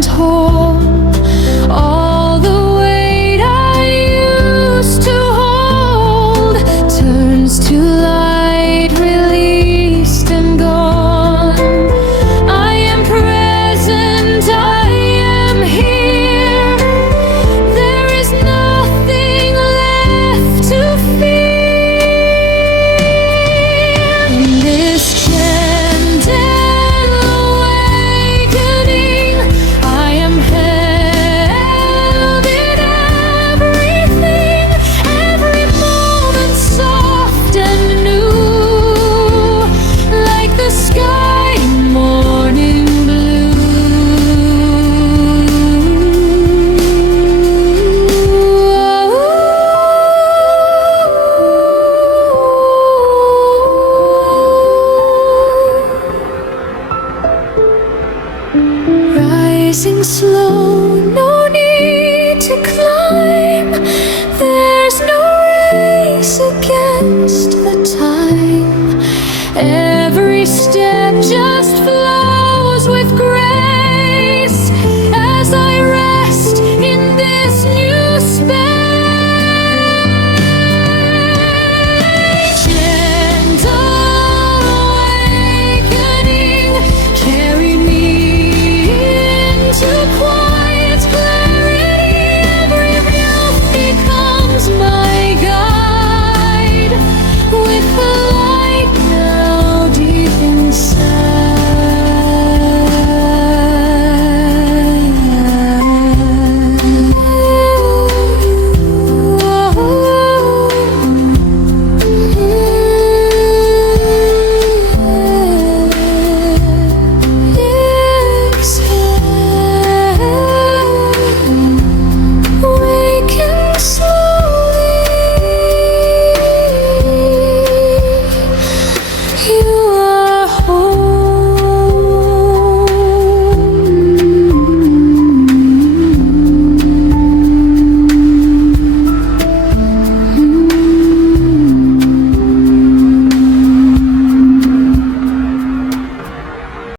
and torn. All the weight I used to hold turns to light, released and gone. I am present, I am here. There is nothing left to fear. In this gentle awakening, I am held in everything, every moment soft and new, like the sky in morning blue. Rising slow, no need